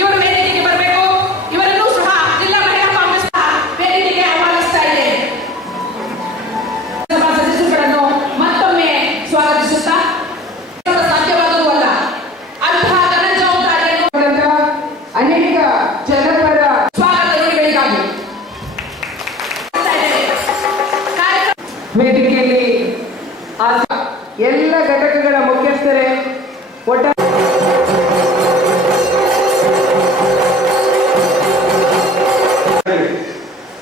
ಇವರು ವೇದಿಕೆಗೆ ಬರಬೇಕು. ಇವರನ್ನು ಸಹ ಜಿಲ್ಲಾ ಮಹಿಳಾ ಕಾಂಗ್ರೆಸ್ ವೇದಿಕೆಗೆ ಆಹ್ವಾನಿಸ್ತಾ ಇದೆ. ಸದಸ್ಯರುಗಳನ್ನು ಮತ್ತೊಮ್ಮೆ ಸ್ವಾಗತಿಸುತ್ತಾ ಸಾಧ್ಯವಾಗುವುದಲ್ಲ ಅಂತಹ ಘನ ಜವಾಬ್ದಾರಿಯನ್ನು ಅನೇಕ ಜನಪರ ಸ್ವಾಗತ ನುಡಿಗಳಿಗಾಗಿ ವೇದಿಕೆಯಲ್ಲಿ ಎಲ್ಲ ಘಟಕಗಳ ಮುಖ್ಯಸ್ಥರೇ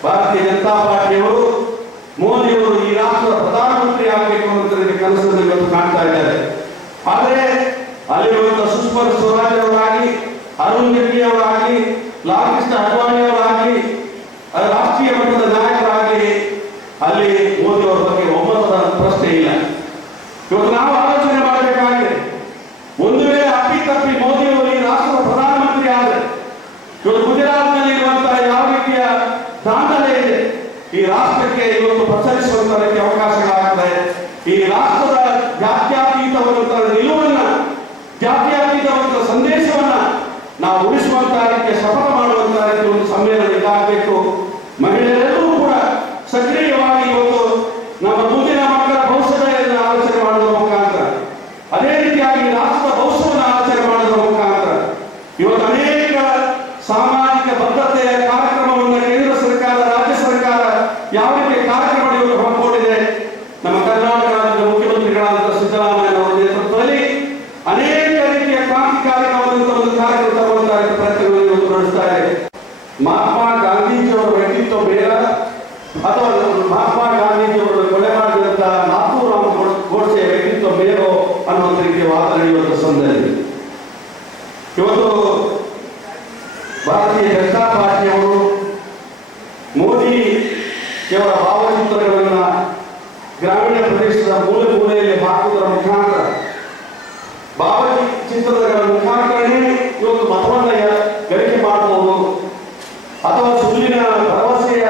ಭಾರತೀಯ ಜನತಾ ಪಾರ್ಟಿಯವರು ಮೋದಿಯವರು ಈ ರಾಷ್ಟ್ರದ ಪ್ರಧಾನಮಂತ್ರಿ ಆಗಬೇಕು ಅನ್ನೋದಕ್ಕೆ ಕನಸನ್ನು ಇವತ್ತು ಕಾಣ್ತಾ ಇದ್ದಾರೆ. ಆದರೆ ಅಲ್ಲಿರುವಂತಹ ಸುಷ್ಮಾ ಸ್ವರಾಜ್ ಅವರಾಗಲಿ, ಅರುಣ್ ಜೇಟ್ಲಿ ಅವರಾಗಲಿ, ಲಾಲ್ ಕೃಷ್ಣ ಅಡ್ವಾಣಿ ಅವರಾಗಲಿ, ರಾಷ್ಟ್ರೀಯ ಮಟ್ಟದ ನಾಯಕರಾಗಲಿ ಅಲ್ಲಿ ಮೋದಿ ಅವರ ಬಗ್ಗೆ ಒಮ್ಮತದ ಪ್ರಶ್ನೆ ಇಲ್ಲ. ಇವತ್ತು ನಾವು ಆಲೋಚನೆ ಮಾಡಬೇಕಾಗಿದೆ, ಒಂದು ವೇಳೆ ಅಪ್ಪಿತಪ್ಪಿ ಮೋದಿ ಅವರು ಈ ರಾಷ್ಟ್ರದ ಪ್ರಧಾನಮಂತ್ರಿ ಆದರೆ ಇವತ್ತು ಗುಜರಾತ್ನಲ್ಲಿ ಇರುವಂತಹ ಯಾವ ರೀತಿಯ ದಾಂಧಲೆ ಇದೆ, ಈ ರಾಷ್ಟ್ರಕ್ಕೆ ಇವತ್ತು ಪ್ರಚರಿಸುವಂತಹ ಅವಕಾಶಗಳಾಗ್ತದೆ. ಈ ರಾಷ್ಟ್ರದ ಜಾತ್ಯತೀತವಾದಂತಹ ನಿಲುವನ್ನ, ಜಾತ್ಯತೀತವಾದಂತಹ ಸಂದೇಶವನ್ನ ನಾವು ಉಳಿಸುವಂತಹ ರೀತಿಯ ಶಪಥ ಮಾಡುವಂತಹ ರೀತಿಯ ಒಂದು ಸಮ್ಮೇಳನ ಇದಾಗಬೇಕು. ಮಹಿಳೆಯರೆಲ್ಲರೂ ಕೂಡ ಸಕ್ರಿಯವಾಗಿ ಇವತ್ತು ನಮ್ಮ ಮುಂದಿನ ಮಕ್ಕಳ ಭವಿಷ್ಯದ ಆಲೋಚನೆ ಮಾಡುವ ಮುಖಾಂತರ, ಅದೇ ರೀತಿಯಾಗಿ ರಾಷ್ಟ್ರದ ಭವಿಷ್ಯವನ್ನು ಆಲೋಚನೆ ಮಾಡುವ ಮುಖಾಂತರ ಇವತ್ತು ಅನೇಕ ಸಾಮಾಜಿಕ ಭದ್ರತೆಯ ಕಾರ್ಯಕ್ರಮವನ್ನು ಕೇಂದ್ರ ಸರ್ಕಾರ, ರಾಜ್ಯ ಸರ್ಕಾರ ಯಾವ ರೀತಿಯ ಕಾರ್ಯಕ್ರಮ ಹಮ್ಮಿಕೊಂಡಿದೆ. ನಮ್ಮ ಕರ್ನಾಟಕ ರಾಜ್ಯದ ಮುಖ್ಯಮಂತ್ರಿಗಳಾದಂತಹ ಸಿದ್ದರಾಮಯ್ಯ ಅವರ ನೇತೃತ್ವದಲ್ಲಿ ಅನೇಕ ರೀತಿಯ ಕ್ರಾಂತಿಕಾರಿಕವಾದಂತಹ ಒಂದು ಕಾರ್ಯಕ್ರಮ ತಗೊಳ್ತಾ ಇದ್ದ ಪ್ರಯತ್ನಗಳನ್ನು ಇವತ್ತು ನಡೆಸ್ತಾ ಇದೆ. ಮಹಾತ್ಮ ಗಾಂಧೀಜಿಯವರ ವ್ಯಕ್ತಿತ್ವ ಬೇಡ, ಅಥವಾ ಮಹಾತ್ಮ ಗಾಂಧೀಜಿಯವರು ಕೊಲೆ ಮಾಡಿದಂತಹ ನಾಥೂರಾಮ್ ಗೋಡ್ಸೆಯ ವ್ಯಕ್ತಿತ್ವ ಬೇರೋ ಅನ್ನುವಂಥ ರೀತಿಯ ವಾದ ನಡೆಯುವಂಥ ಸಂದರ್ಭದಲ್ಲಿ ಇವತ್ತು ಭಾರತೀಯ ಜನತಾ ಪಾರ್ಟಿಯವರು ಮೋದಿ ಅವರ ಭಾವಚಿತ್ರಗಳನ್ನು ಗ್ರಾಮೀಣ ಪ್ರದೇಶದ ಮೂಲೆ ಮೂಲೆಯಲ್ಲಿ ಹಾಕುವುದರ ಮುಖಾಂತರ, ಭಾವಚಿತ್ರಗಳ ಮುಖಾಂತರನೇ ಇವತ್ತು ಮತವನ್ನ ಗಳಿಕೆ ಮಾಡಬಹುದು, ಅಥವಾ ಸುಳ್ಳಿನ ಭರವಸೆಯ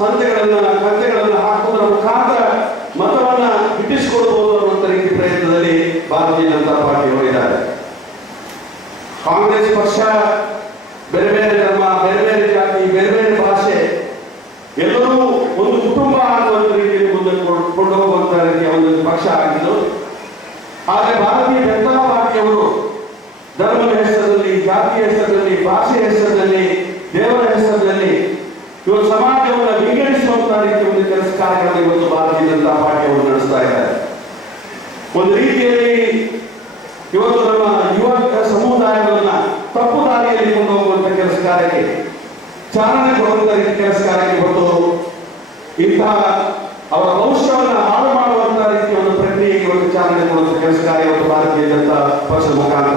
ಕಂತೆಗಳನ್ನು ಹಾಕುವುದರ ಮುಖಾಂತರ ಮತವನ್ನ ಗಿಟ್ಟಿಸಿಕೊಡಬಹುದು ಅನ್ನುವಂಥ ರೀತಿ ಪ್ರಯತ್ನದಲ್ಲಿ ಭಾರತೀಯ ಜನತಾ ಪಾರ್ಟಿಯವರು ಇದ್ದಾರೆ. ಕಾಂಗ್ರೆಸ್ ಪಕ್ಷ ಬೇರೆ ಬೇರೆ ಧರ್ಮ, ಬೇರೆ ಬೇರೆ ಜಾತಿ, ಬೇರೆ ಬೇರೆ ಭಾಷೆ, ಎಲ್ಲರೂ ಒಂದು ಕುಟುಂಬ ಅನ್ನುವ ರೀತಿಯಲ್ಲಿ ಮುಂದೆ ಕೊಂಡು ಹೋಗುವಂತಹ ರೀತಿಯ ಒಂದು ಪಕ್ಷ ಆಗಿದ್ದು, ಆದರೆ ಭಾರತೀಯ ಜನತಾ ಪಾರ್ಟಿಯವರು ಧರ್ಮದ ಹೆಸರಲ್ಲಿ, ಜಾತಿಯ ಹೆಸರಲ್ಲಿ, ಭಾಷೆಯ ಹೆಸರಿನಲ್ಲಿ, ದೇವರ ಹೆಸರಿನಲ್ಲಿ ಇವತ್ತು ಸಮಾಜವನ್ನು ವಿಂಗಡಿಸುವಂತಹ ರೀತಿಯ ಒಂದು ಕೆಲಸ ಕಾರ್ಯಗಳನ್ನು ಇವತ್ತು ಭಾರತೀಯ ಜನತಾ ಪಾರ್ಟಿಯವರು ನಡೆಸ್ತಾ ಇದ್ದಾರೆ. ಒಂದು ರೀತಿಯಲ್ಲಿ ಇವತ್ತು ನಮ್ಮ ಯುವ ಸಮುದಾಯಗಳನ್ನ ತಪ್ಪು ದಾರಿಯಲ್ಲಿ ಕೊಂಡು ಹೋಗುವಂತ ಕೆಲಸ ಕಾರ್ಯಕ್ಕೆ ಚಾಲನೆ ಕೊಡುವಂತ ರೀತಿ ಕೆಲಸ ಕಾರ್ಯಕ್ಕೆ ಇವತ್ತು ಇಂತಹ ಅವರ ಭವಿಷ್ಯವನ್ನ ಹಾಳು ಮಾಡುವಂತಹ ರೀತಿಯ ಒಂದು ಪ್ರಕ್ರಿಯೆಗೆ ಇವತ್ತು ಚಾಲನೆ ಕೊಡುವಂತ ಕೆಲಸ ಕಾರ್ಯ ಇವತ್ತು ಭಾರತೀಯ ಜನತಾ ಪಕ್ಷದ ಮುಖಾಂತರ